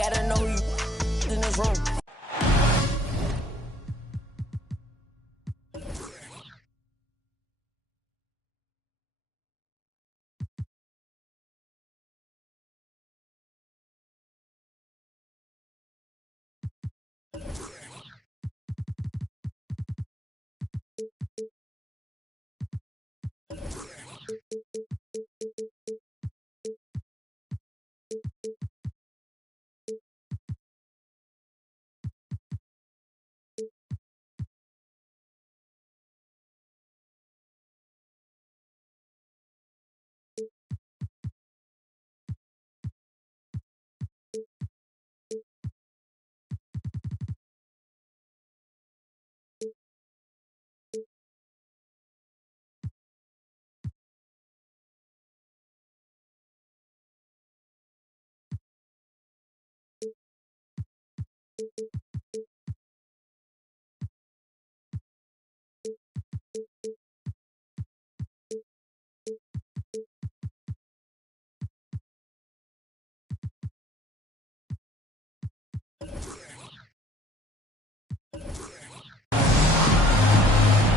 gotta know you in this room.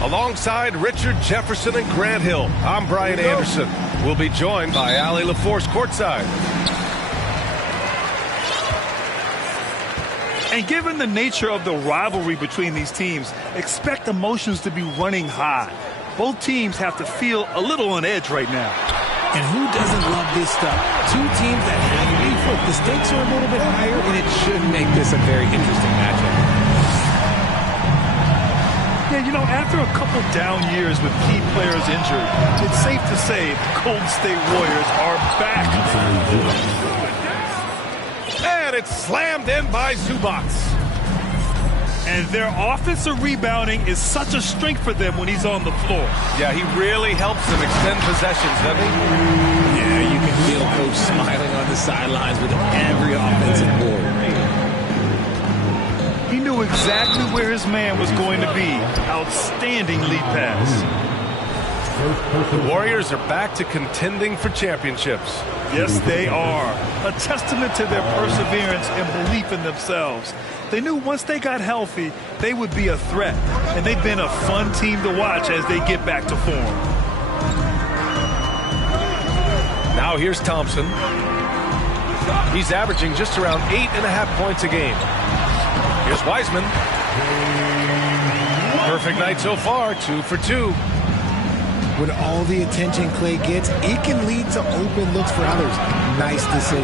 Alongside Richard Jefferson and Grant Hill, I'm Brian Anderson. We'll be joined by Allie LaForce courtside. And given the nature of the rivalry between these teams, expect emotions to be running high. Both teams have to feel a little on edge right now. And who doesn't love this stuff? Two teams that have beef. Look, the stakes are a little bit higher, and it should make this a very interesting matchup. Yeah, you know, after a couple down years with key players injured, it's safe to say the Golden State Warriors are back. And it's slammed in by Zubac. And their offensive rebounding is such a strength for them when he's on the floor. Yeah, he really helps them extend possessions, doesn't he? Yeah, you can feel Coach smiling on the sidelines with every offensive board. He knew exactly where his man was going to be. Outstanding lead pass. The Warriors are back to contending for championships. Yes, they are. A testament to their perseverance and belief in themselves. They knew once they got healthy, they would be a threat. And they've been a fun team to watch as they get back to form. Now here's Thompson. He's averaging just around 8.5 points a game. Here's Wiseman. Perfect night so far, 2 for 2. With all the attention Klay gets, it can lead to open looks for others. Nice decision.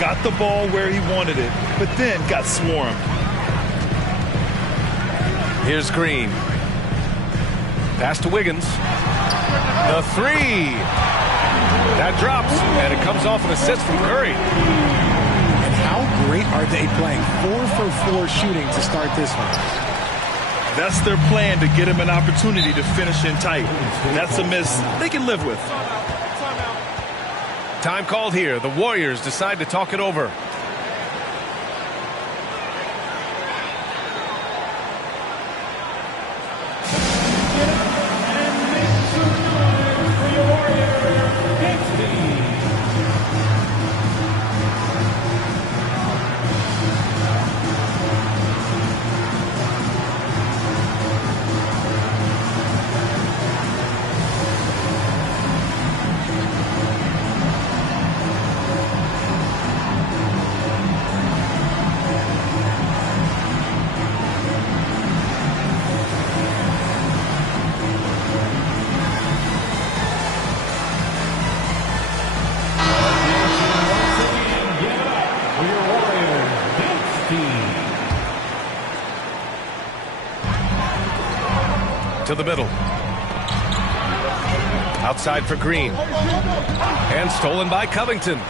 Got the ball where he wanted it, but then got swarmed. Here's Green. Pass to Wiggins. The three. That drops, and it comes off an assist from Curry. And how great are they playing? 4 for 4 shooting to start this one. That's their plan, to get him an opportunity to finish in tight. That's a miss they can live with. Time called here. The Warriors decide to talk it over. To the middle. Outside for Green. And stolen by Covington.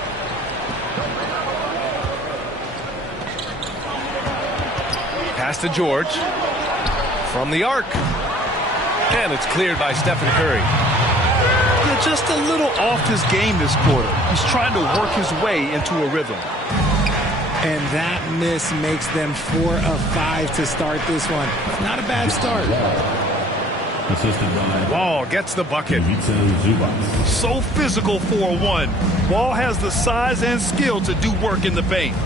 Pass to George. From the arc. And it's cleared by Stephen Curry. Yeah, just a little off his game this quarter. He's trying to work his way into a rhythm. And that miss makes them 4 of 5 to start this one. Not a bad start. Assisted by Wall gets the bucket. Ivica Zubac. So physical for a 1. Wall has the size and skill to do work in the paint.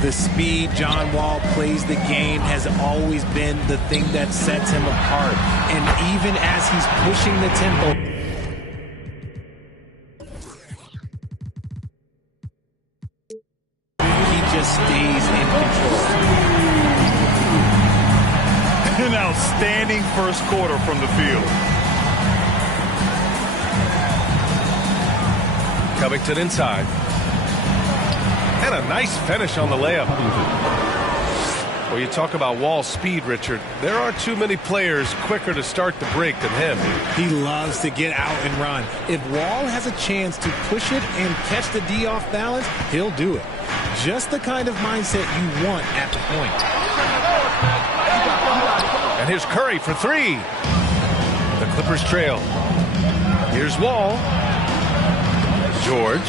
The speed John Wall plays the game has always been the thing that sets him apart. And even as he's pushing the tempo, he just stays in control. An outstanding first quarter from the field. Covington inside. And a nice finish on the layup. Well, you talk about Wall's speed, Richard. There are too many players quicker to start the break than him. He loves to get out and run. If Wall has a chance to push it and catch the D off balance, he'll do it. Just the kind of mindset you want at the point. And here's Curry for 3. The Clippers trail. Here's Wall. George.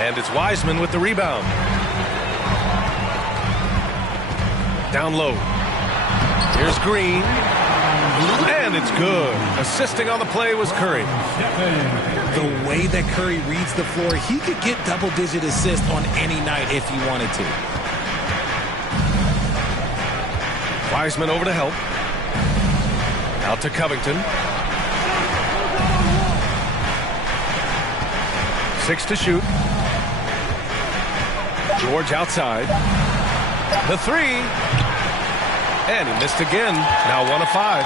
And it's Wiseman with the rebound. Down low. Here's Green. And it's good. Assisting on the play was Curry. The way that Curry reads the floor, he could get double-digit assists on any night if he wanted to. Wiseman over to help. Out to Covington. 6 to shoot. George outside. The 3. And he missed again. Now 1 of 5.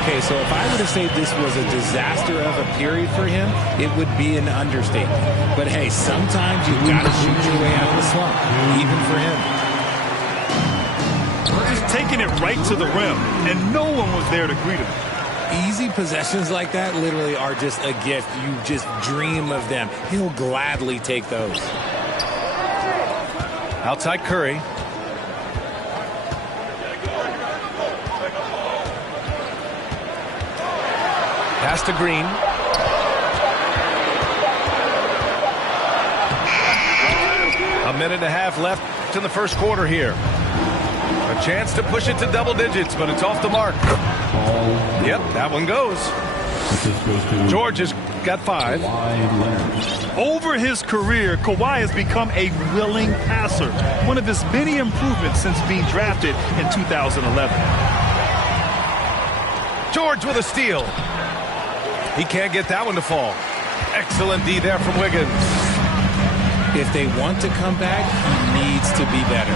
Okay, so if I were to say this was a disaster of a period for him, it would be an understatement. But hey, sometimes you've got to shoot your way out of the slump, even for him. Just taking it right to the rim, and no one was there to greet him. Easy possessions like that literally are just a gift. You just dream of them. He'll gladly take those. Outside Curry. Pass to Green. A minute and a half left in the first quarter here. A chance to push it to double digits, but it's off the mark. Yep, that one goes. George has got 5. Over his career, Kawhi has become a willing passer, one of his many improvements since being drafted in 2011. George with a steal. He can't get that one to fall. Excellent D there from Wiggins. If they want to come back, he needs to be better.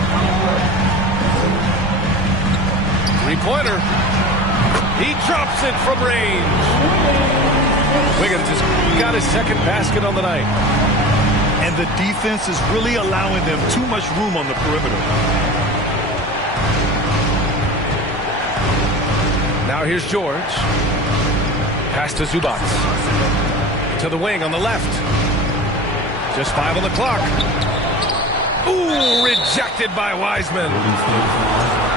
3-pointer. He drops it from range. Wiggins has got his second basket on the night. And the defense is really allowing them too much room on the perimeter. Now here's George. Pass to Zubac. To the wing on the left. Just 5 on the clock. Ooh, rejected by Wiseman.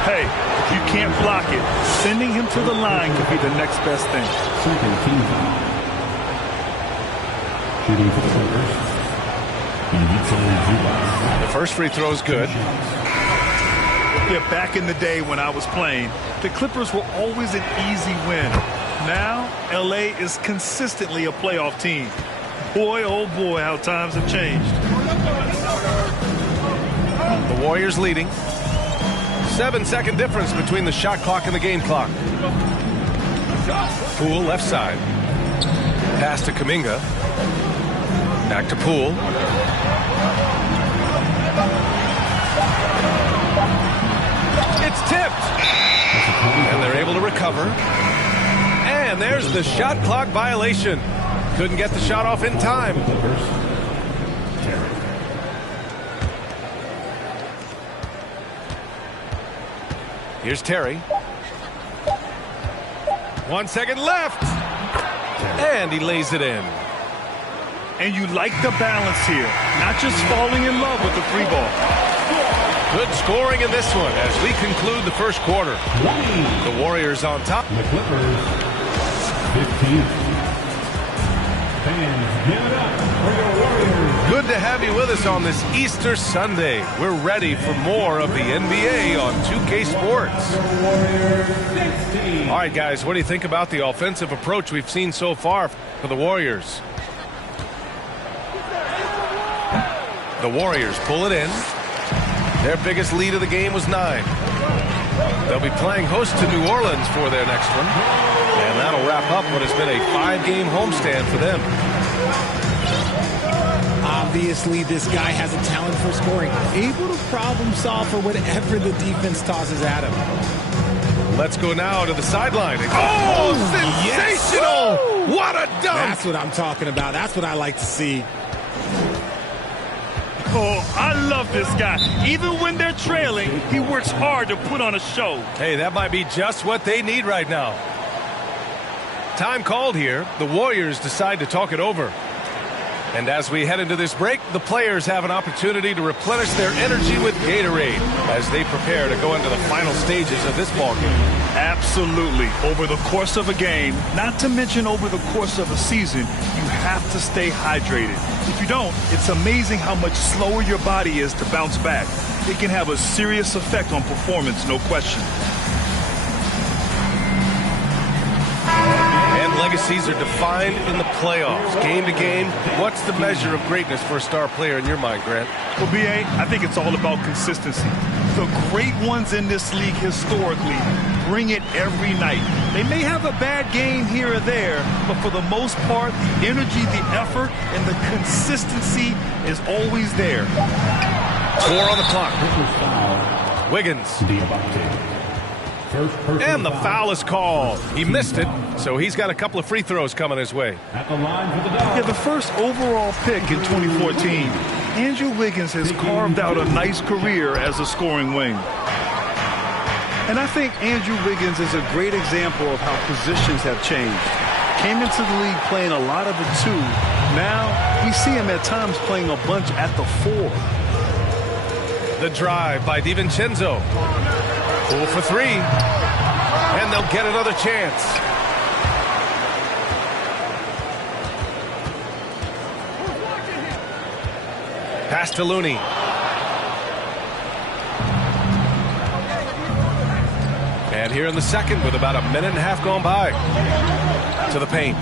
Hey, if you can't block it, sending him to the line could be the next best thing. Shooting for the Clippers. Ivica Zubac. The first free throw is good. Yeah, back in the day when I was playing, the Clippers were always an easy win. Now, LA is consistently a playoff team. Boy, oh boy, how times have changed. The Warriors leading. 7-second difference between the shot clock and the game clock. Poole left side. Pass to Kuminga. Back to Poole. It's tipped. And they're able to recover. And there's the shot clock violation. Couldn't get the shot off in time. Here's Terry. 1 second left. And he lays it in. And you like the balance here, not just falling in love with the free ball. Good scoring in this one as we conclude the first quarter. The Warriors on top. The Clippers, 15. Fans, give it up for your Warriors. Good to have you with us on this Easter Sunday. We're ready for more of the NBA on 2K Sports. All right, guys, what do you think about the offensive approach we've seen so far for the Warriors? The Warriors pull it in. Their biggest lead of the game was 9. They'll be playing host to New Orleans for their next one. And that'll wrap up what has been a 5-game homestand for them. Obviously, this guy has a talent for scoring, able to problem solve for whatever the defense tosses at him. Let's go now to the sideline. Oh, sensational! Yes. What a dunk! That's what I'm talking about. That's what I like to see. Oh, I love this guy. Even when they're trailing, he works hard to put on a show. Hey, that might be just what they need right now. Time called here. The Warriors decide to talk it over. And as we head into this break, the players have an opportunity to replenish their energy with Gatorade as they prepare to go into the final stages of this ballgame. Absolutely. Over the course of a game, not to mention over the course of a season, you have to stay hydrated. If you don't, it's amazing how much slower your body is to bounce back. It can have a serious effect on performance, no question. Legacies are defined in the playoffs, game to game. What's the measure of greatness for a star player in your mind, Grant? Well, B.A., I think it's all about consistency. The great ones in this league historically bring it every night. They may have a bad game here or there, but for the most part, the energy, the effort, and the consistency is always there. 4 on the clock. Wiggins. And the foul is called. He missed it, so he's got a couple of free throws coming his way. At the line for the Dodgers. Yeah, the first overall pick in 2014, Andrew Wiggins has carved out a nice career as a scoring wing. And I think Andrew Wiggins is a great example of how positions have changed. Came into the league playing a lot of the 2. Now we see him at times playing a bunch at the 4. The drive by DiVincenzo. Pull for 3. And they'll get another chance. Pass to Looney. And here in the second with about a minute and a half gone by. To the paint.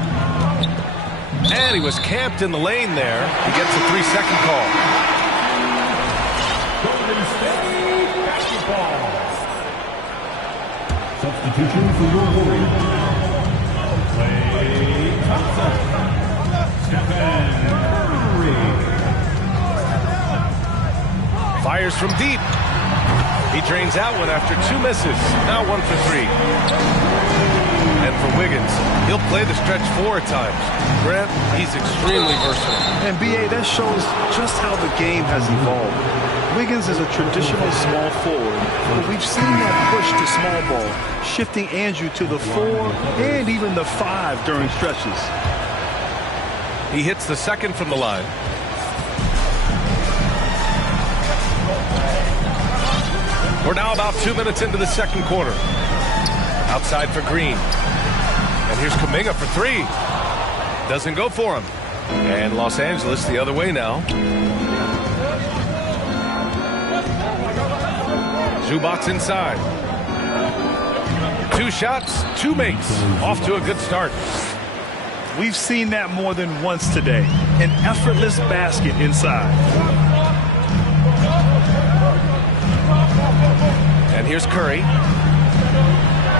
And he was camped in the lane there. He gets a 3-second call. Golden State basketball. Substitution for your Warriors. Klay Thompson. Stephen Curry. Fires from deep. He drains out one after 2 misses. Now 1 for 3. And for Wiggins, he'll play the stretch 4 at times. Grant, he's extremely versatile. And B.A., that shows just how the game has evolved. Wiggins is a traditional small forward, but we've seen that push to small ball, shifting Andrew to the 4 and even the 5 during stretches. He hits the second from the line. We're now about 2 minutes into the second quarter. Outside for Green. And here's Kuminga for 3. Doesn't go for him. And Los Angeles the other way now. Zubac inside. 2 shots, 2 makes. Off to a good start. We've seen that more than once today. An effortless basket inside. And here's Curry.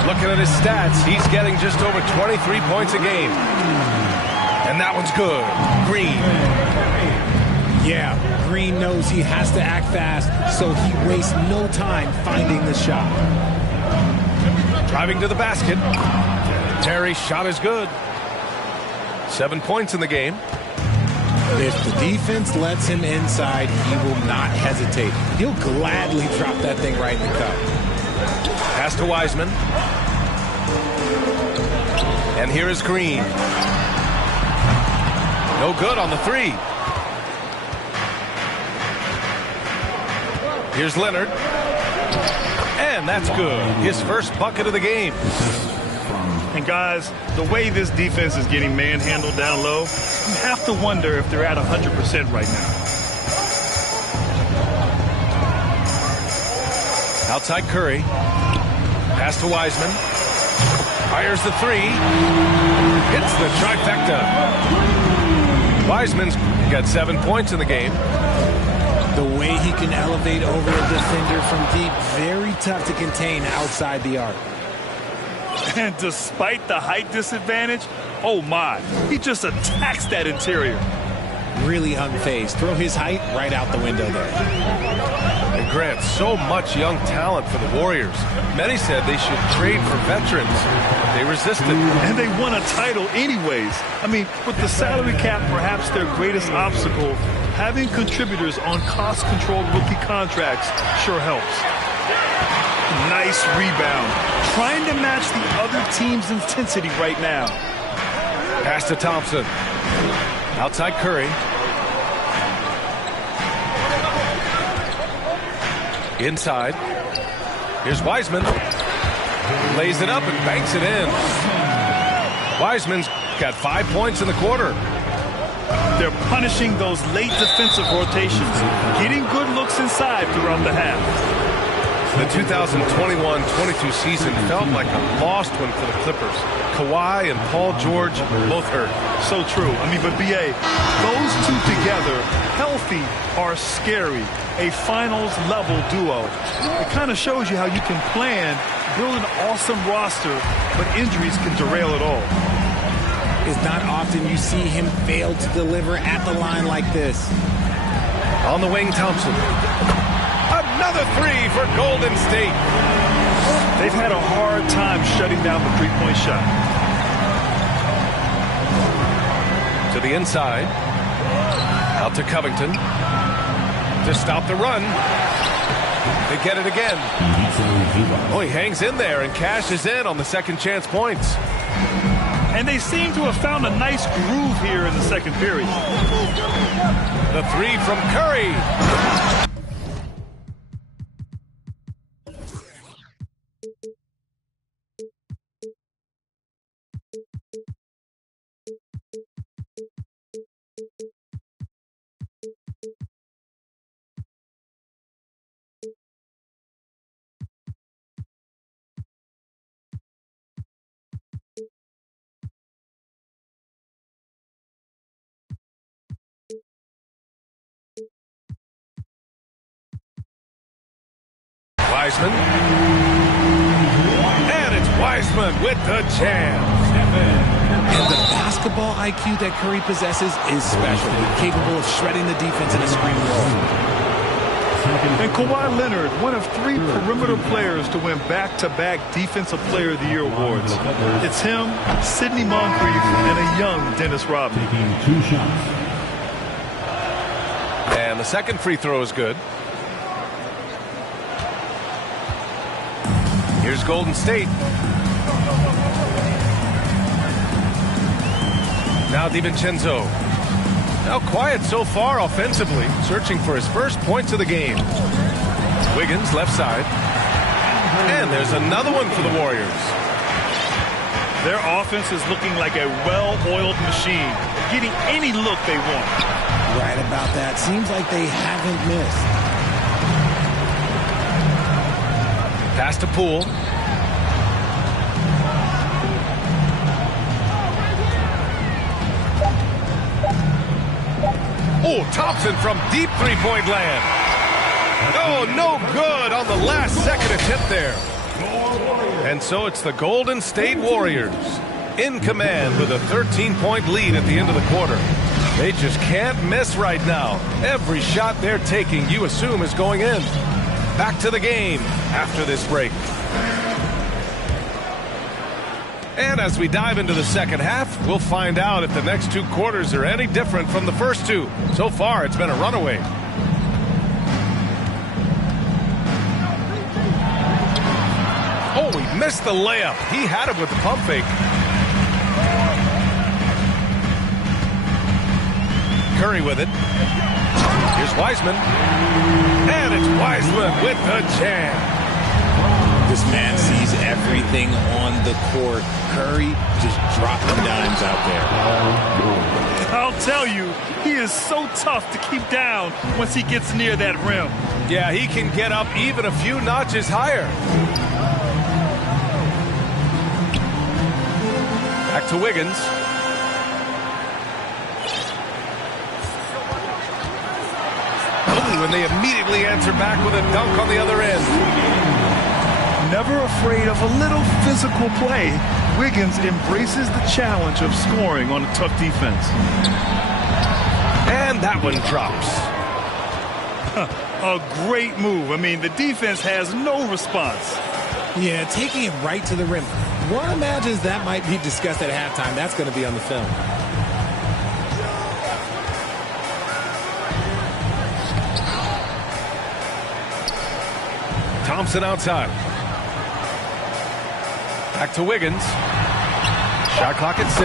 Looking at his stats, he's getting just over 23 points a game. And that one's good. Green. Yeah, Green knows he has to act fast, so he wastes no time finding the shot. Driving to the basket. Terry's shot is good. 7 points in the game. If the defense lets him inside, he will not hesitate. He'll gladly drop that thing right in the cup. Pass to Wiseman. And here is Green. No good on the 3. Here's Leonard. And that's good. His first bucket of the game. And guys, the way this defense is getting manhandled down low, you have to wonder if they're at 100% right now. Outside Curry. Pass to Wiseman. Fires the three. Hits the trifecta. Wiseman's got 7 points in the game. The way he can elevate over a defender from deep, very tough to contain outside the arc. And despite the height disadvantage, oh my, he just attacks that interior. Really unfazed. Throw his height right out the window there. And Grant, so much young talent for the Warriors. Many said they should trade for veterans. They resisted. And they won a title anyways. I mean, with the salary cap perhaps their greatest obstacle, having contributors on cost-controlled rookie contracts sure helps. Nice rebound. Trying to match the other team's intensity right now. Pass to Thompson. Outside Curry. Inside. Here's Wiseman. Lays it up and banks it in. Wiseman's got 5 points in the quarter. They're punishing those late defensive rotations, getting good looks inside throughout the half. The 2021-22 season felt like a lost one for the Clippers. Kawhi and Paul George both hurt. So true. I mean, but B.A., those two together, healthy, are scary. A finals-level duo. It kind of shows you how you can plan, build an awesome roster, but injuries can derail it all. It's not often you see him fail to deliver at the line like this. On the wing, Thompson. Another three for Golden State. They've had a hard time shutting down the three-point shot. To the inside. Out to Covington. To stop the run. They get it again. Oh, he hangs in there and cashes in on the second chance points. And they seem to have found a nice groove here in the second period. The three from Curry. Wiseman. And it's Wiseman with the jam. And the basketball IQ that Curry possesses is special, capable of shredding the defense in a screen roll. And Kawhi Leonard, one of 3 perimeter players to win back-to-back Defensive Player of the Year awards. It's him, Sidney Moncrief, and a young Dennis Rodman. Taking 2 shots. And the second free throw is good. Here's Golden State. Now DiVincenzo. Now quiet so far offensively, searching for his first points of the game. Wiggins left side. And there's another one for the Warriors. Their offense is looking like a well-oiled machine, getting any look they want. Right about that. Seems like they haven't missed. Pass to Poole. Oh, Thompson from deep three-point land. Oh, no good on the last second attempt there. And so it's the Golden State Warriors in command with a 13-point lead at the end of the quarter. They just can't miss right now. Every shot they're taking, you assume, is going in. Back to the game after this break. And as we dive into the second half, we'll find out if the next 2 quarters are any different from the first 2. So far, it's been a runaway. Oh, he missed the layup. He had it with the pump fake. Curry with it. Here's Wiseman. And it's Wiseman with the jam. This man sees everything on the court. Curry just dropping dimes out there. I'll tell you, he is so tough to keep down once he gets near that rim. Yeah, he can get up even a few notches higher. Back to Wiggins. Oh, and they immediately answer back with a dunk on the other end. Never afraid of a little physical play, Wiggins embraces the challenge of scoring on a tough defense. And that one drops. A great move. I mean, the defense has no response. Yeah, taking it right to the rim. One imagines that might be discussed at halftime. That's going to be on the film. Thompson outside. Back to Wiggins. Shot clock at 6.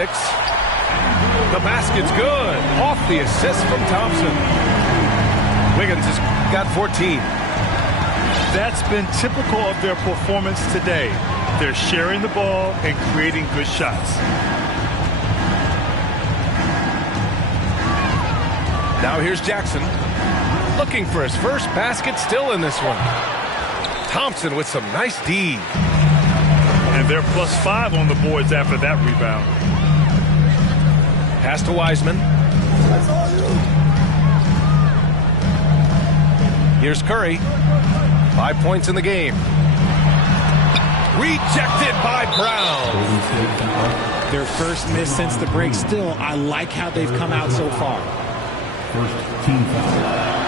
The basket's good. Off the assist from Thompson. Wiggins has got 14. That's been typical of their performance today. They're sharing the ball and creating good shots. Now here's Jackson. Looking for his first basket, still in this one. Thompson with some nice D. And they're +5 on the boards after that rebound. Pass to Wiseman. Here's Curry. 5 points in the game. Rejected by Brown. Their first miss since the break. Still, I like how they've come out so far. First team foul.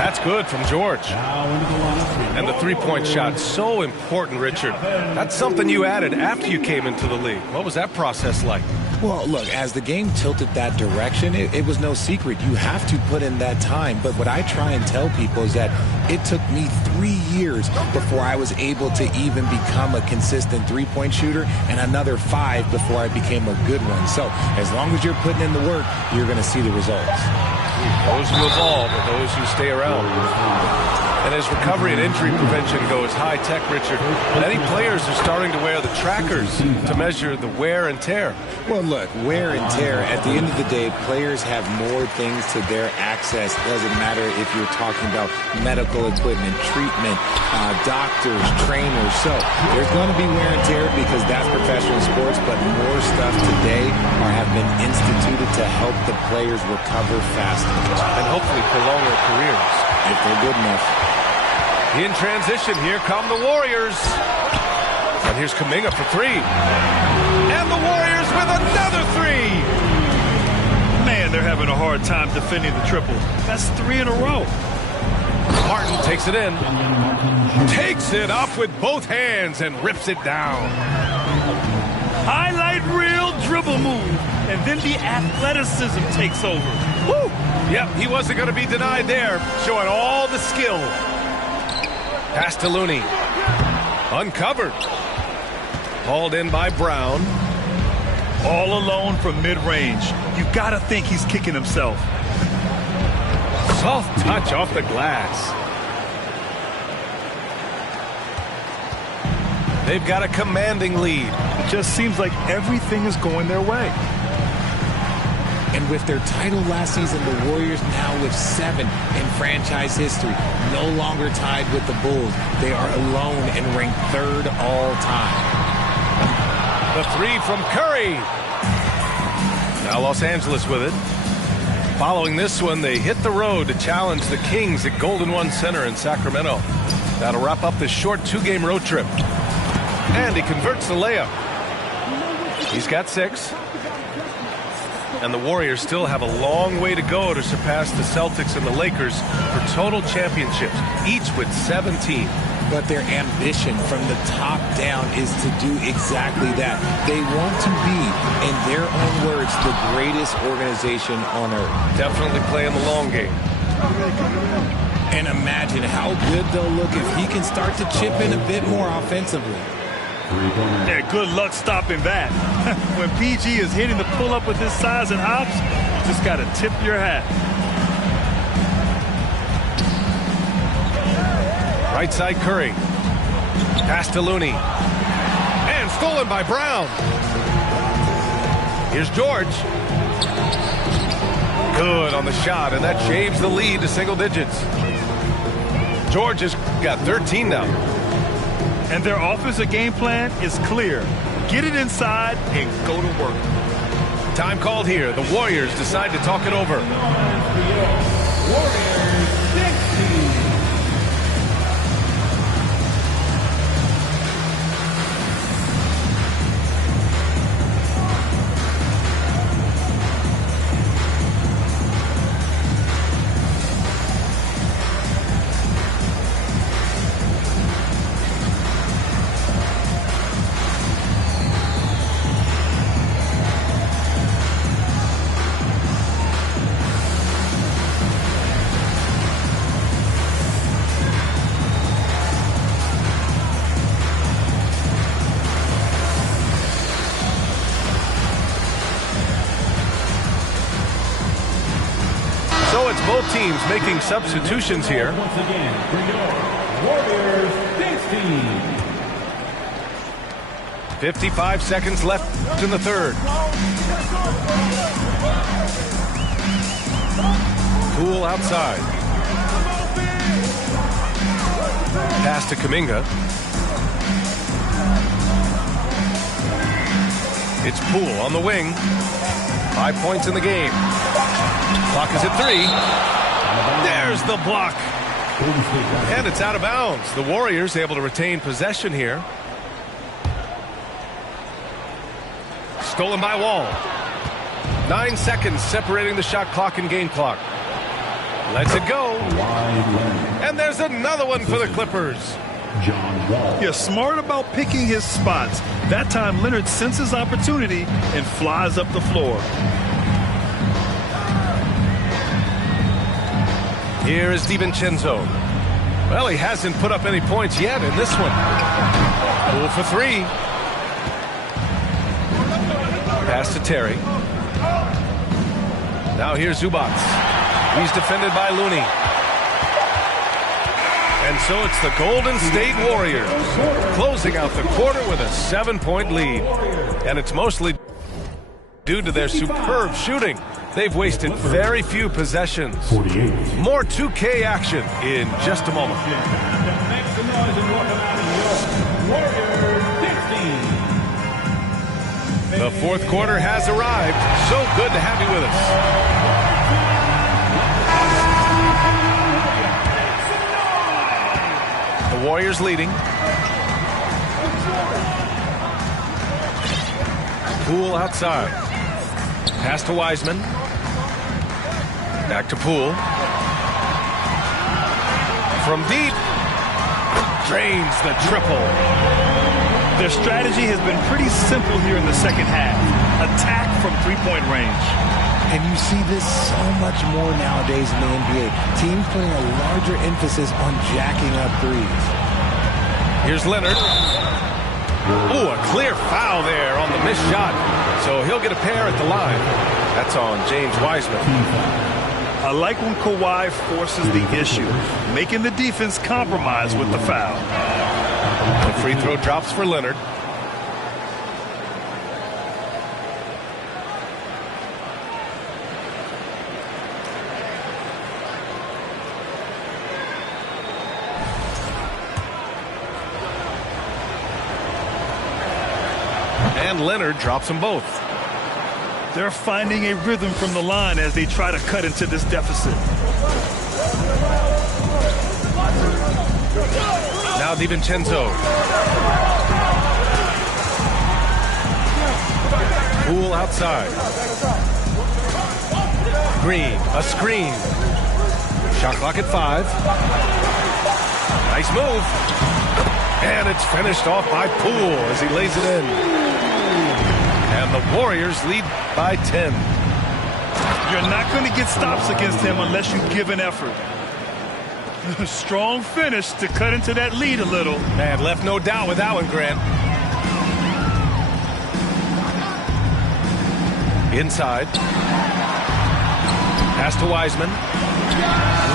That's good from George. Now into the line. And the three-point shot, so important, Richard. That's something you added after you came into the league. What was that process like? Well, look, as the game tilted that direction, it was no secret. You have to put in that time. But what I try and tell people is that it took me 3 years before I was able to even become a consistent three-point shooter, and another 5 before I became a good one. So as long as you're putting in the work, you're going to see the results. Those who evolve are those who stay around. And as recovery and injury prevention goes high-tech, Richard, many players are starting to wear the trackers to measure the wear and tear. Well, look, wear and tear, at the end of the day, players have more things to their access. Doesn't matter if you're talking about medical equipment, treatment, doctors, trainers. So there's going to be wear and tear because that's professional sports, but more stuff today have been instituted to help the players recover faster. And hopefully prolong their careers. If they're good enough. In transition, here come the Warriors. And here's Kuminga for 3. And the Warriors with another 3. Man, they're having a hard time defending the triple. That's 3 in a row. Martin takes it in. Takes it up with both hands and rips it down. Highlight reel dribble move. And then the athleticism takes over. Woo! Yep, he wasn't going to be denied there. Showing all the skill. Pass to Looney. Uncovered. Hauled in by Brown. All alone from mid-range. You got to think he's kicking himself. Soft touch off the glass. They've got a commanding lead. It just seems like everything is going their way. And with their title last season, the Warriors now with 7 in franchise history. No longer tied with the Bulls. They are alone and ranked 3rd all time. The 3 from Curry. Now Los Angeles with it. Following this one, they hit the road to challenge the Kings at Golden One Center in Sacramento. That'll wrap up this short 2-game road trip. And he converts the layup. He's got 6. And the Warriors still have a long way to go to surpass the Celtics and the Lakers for total championships, each with 17. But their ambition from the top down is to do exactly that. They want to be, in their own words, the greatest organization on earth. Definitely playing the long game. And imagine how good they'll look if he can start to chip in a bit more offensively. Yeah, good luck stopping that. When PG is hitting the pull-up with his size and hops, you just got to tip your hat. Right side Curry. Pass to Looney. And stolen by Brown. Here's George. Good on the shot, and that shaves the lead to single digits. George has got 13 now. And their offensive game plan is clear. Get it inside and go to work. Time called here. The Warriors decide to talk it over. Warriors 16. So it's both teams making substitutions here. Once again, for your Warriors 16. 55 seconds left in the third. Poole outside. Pass to Kuminga. It's Poole on the wing. 5 points in the game. Clock is at 3. There's the block. And it's out of bounds. The Warriors able to retain possession here. Stolen by Wall. 9 seconds separating the shot clock and game clock. Lets it go. And there's another one for the Clippers. John Wall. You're smart about picking his spots. That time Leonard senses opportunity and flies up the floor. Here is DiVincenzo. Well, he hasn't put up any points yet in this one. Poole for 3. Pass to Terry. Now here's Zubac. He's defended by Looney. And so it's the Golden State Warriors closing out the quarter with a 7-point lead. And it's mostly due to their superb shooting. They've wasted very few possessions. 48. More 2K action in just a moment. Make some noise and welcome out of your Warriors 16. The fourth quarter has arrived. So good to have you with us. The Warriors leading. Poole outside. Pass to Wiseman. Back to Poole. From deep. Drains the triple. Their strategy has been pretty simple here in the second half. Attack from three-point range. And you see this so much more nowadays in the NBA. Teams putting a larger emphasis on jacking up threes. Here's Leonard. Ooh, a clear foul there on the missed shot. So he'll get a pair at the line. That's on James Wiseman. I like when Kawhi forces the issue, making the defense compromise with the foul. The free throw drops for Leonard. And Leonard drops them both. They're finding a rhythm from the line as they try to cut into this deficit. Now DiVincenzo. Poole outside. Green, a screen. Shot clock at 5. Nice move. And it's finished off by Poole as he lays it in. And the Warriors lead by 10. You're not going to get stops against him unless you give an effort. Strong finish to cut into that lead a little. Man, left no doubt with that one, Grant. Inside. Pass to Wiseman.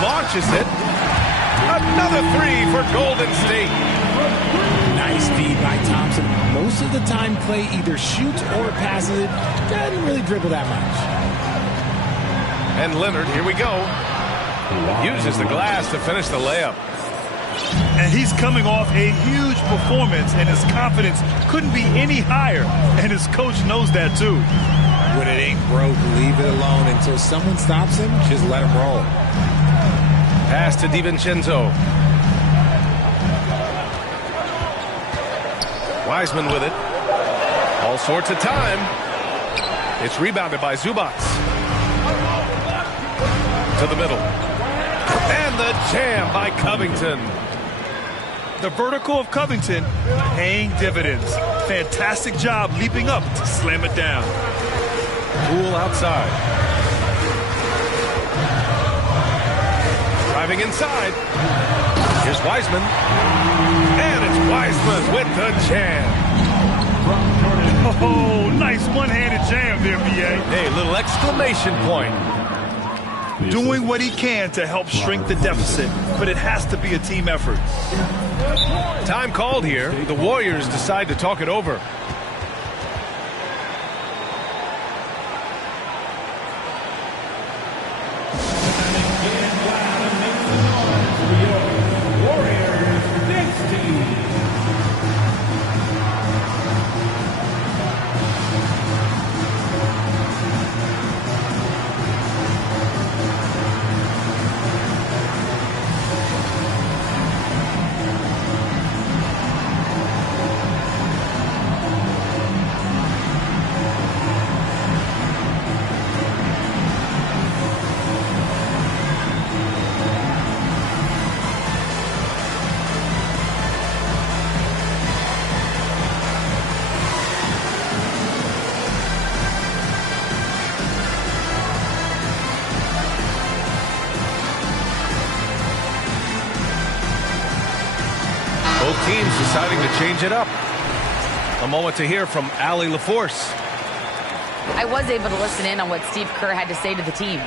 Launches it. Another 3 for Golden State. Nice feed by Thompson. Most of the time, Clay either shoots or passes it. Doesn't really dribble that much. And Leonard, here we go. Uses the glass to finish the layup. And he's coming off a huge performance, and his confidence couldn't be any higher. And his coach knows that too. When it ain't broke, leave it alone. Until someone stops him, just let him roll. Pass to DiVincenzo. Wiseman with it. All sorts of time. It's rebounded by Zubac. To the middle. And the jam by Covington. The vertical of Covington paying dividends. Fantastic job leaping up to slam it down. Poole outside. Driving inside. Here's Wiseman. And it's Wiseman with the jam. Oh, nice one-handed jam there, B.A. Hey, little exclamation point. Doing what he can to help shrink the deficit, but it has to be a team effort. Time called here. The Warriors decide to talk it over. Both teams deciding to change it up. A moment to hear from Allie LaForce. I was able to listen in on what Steve Kerr had to say to the team.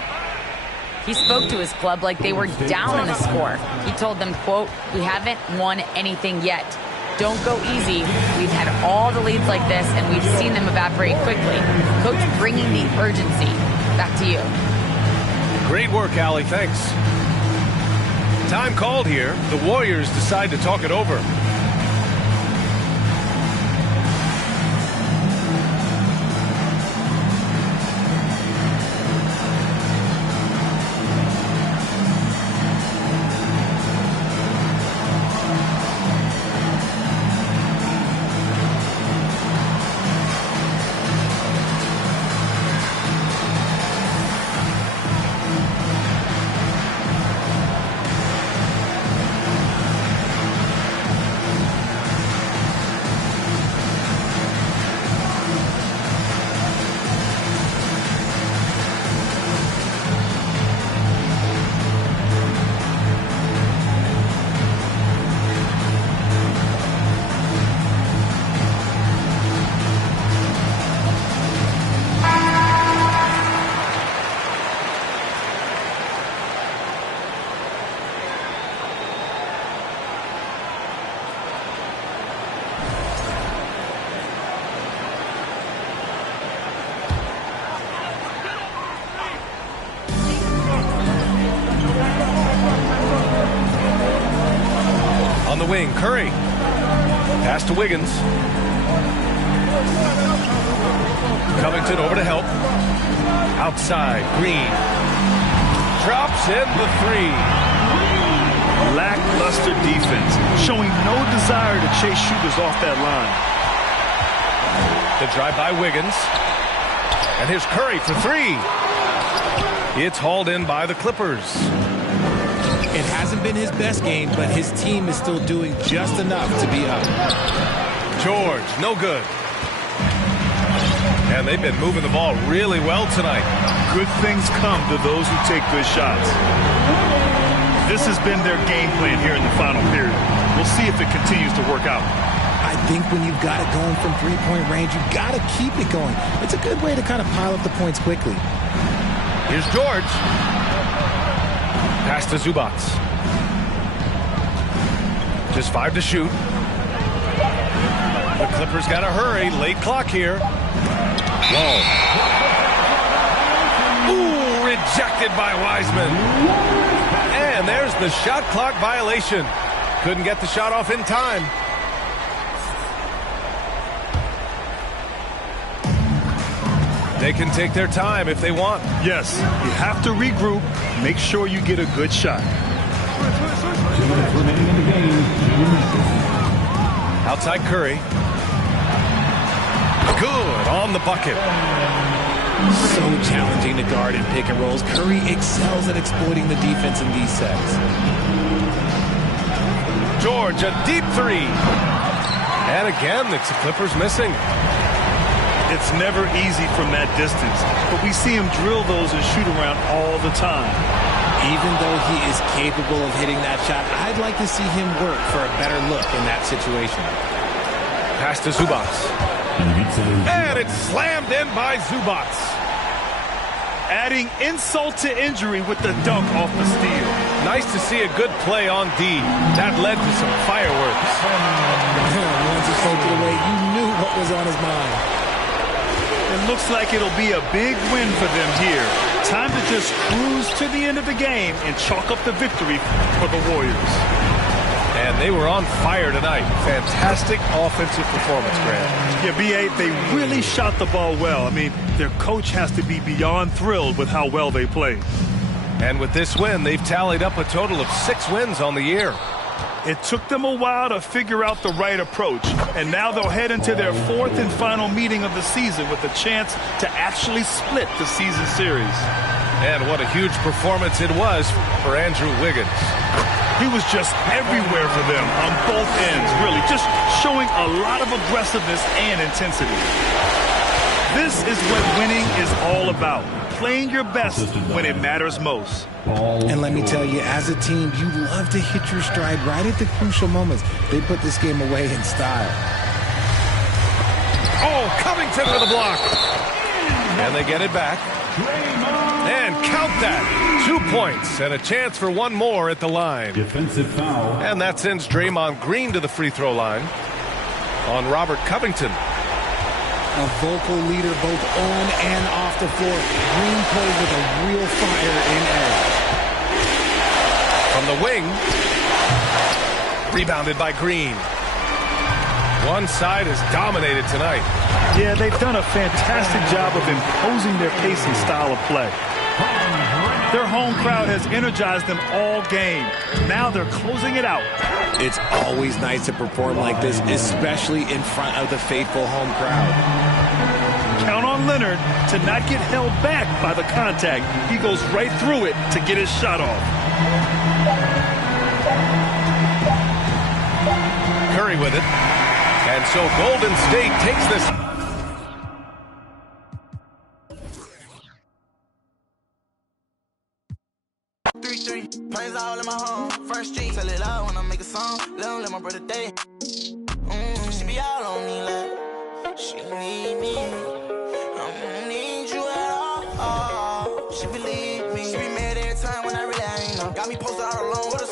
He spoke to his club like they were down in the score. He told them, quote, "We haven't won anything yet. Don't go easy. We've had all the leads like this, and we've seen them evaporate quickly." Coach bringing the urgency. Back to you. Great work, Allie. Thanks. Time called here. The Warriors decide to talk it over. On the wing, Curry. Pass to Wiggins. Covington over to help. Outside, Green. Drops in the three. Lackluster defense, showing no desire to chase shooters off that line. The drive by Wiggins. And here's Curry for three. It's hauled in by the Clippers. It hasn't been his best game, but his team is still doing just enough to be up. George, no good. And they've been moving the ball really well tonight. Good things come to those who take good shots. This has been their game plan here in the final period. We'll see if it continues to work out. I think when you've got it going from three-point range, you've got to keep it going. It's a good way to kind of pile up the points quickly. Here's George. Pass to Zubac. Just 5 to shoot. The Clippers got to hurry. Late clock here. Whoa. Ooh, rejected by Wiseman. And there's the shot clock violation. Couldn't get the shot off in time. They can take their time if they want. Yes, you have to regroup. Make sure you get a good shot. 2 minutes remaining in the game. Outside Curry. Good on the bucket. So challenging to guard in pick and rolls. Curry excels at exploiting the defense in these sets. George, a deep three. And again, the Clippers missing. It's never easy from that distance, but we see him drill those and shoot around all the time. Even though he is capable of hitting that shot, I'd like to see him work for a better look in that situation. Pass to Zubac. And it's slammed in by Zubac. Adding insult to injury with the dunk off the steal. Nice to see a good play on D. That led to some fireworks. Once he soaked it away, you knew what was on his mind. It looks like it'll be a big win for them here. Time to just cruise to the end of the game and chalk up the victory for the Warriors. And they were on fire tonight. Fantastic offensive performance, Grant. Yeah, B.A., they really shot the ball well. I mean, their coach has to be beyond thrilled with how well they played. And with this win, they've tallied up a total of 6 wins on the year. It took them a while to figure out the right approach, and now they'll head into their 4th and final meeting of the season with a chance to actually split the season series. And what a huge performance it was for Andrew Wiggins. He was just everywhere for them on both ends, really, just showing a lot of aggressiveness and intensity. This is what winning is all about, playing your best when it matters most. And let me tell you, as a team, you love to hit your stride right at the crucial moments. They put this game away in style. Oh, Covington with a block. And they get it back. And count that. 2 points and a chance for one more at the line. Defensive foul. And that sends Draymond Green to the free throw line on Robert Covington. A vocal leader both on and off the floor. Green plays with a real fire in edge. From the wing. Rebounded by Green. One side is dominated tonight. Yeah, they've done a fantastic job of imposing their pace and style of play. Their home crowd has energized them all game. Now they're closing it out. It's always nice to perform like this, especially in front of the faithful home crowd. Count on Leonard to not get held back by the contact. He goes right through it to get his shot off. Curry with it. And so Golden State takes this. Planes all in my home. First street, tell it out when I make a song. Let my brother day. She be all on me like she need me. I don't need you at all. She believe me. She be mad every time when I really ain't know. Got me posted all alone with a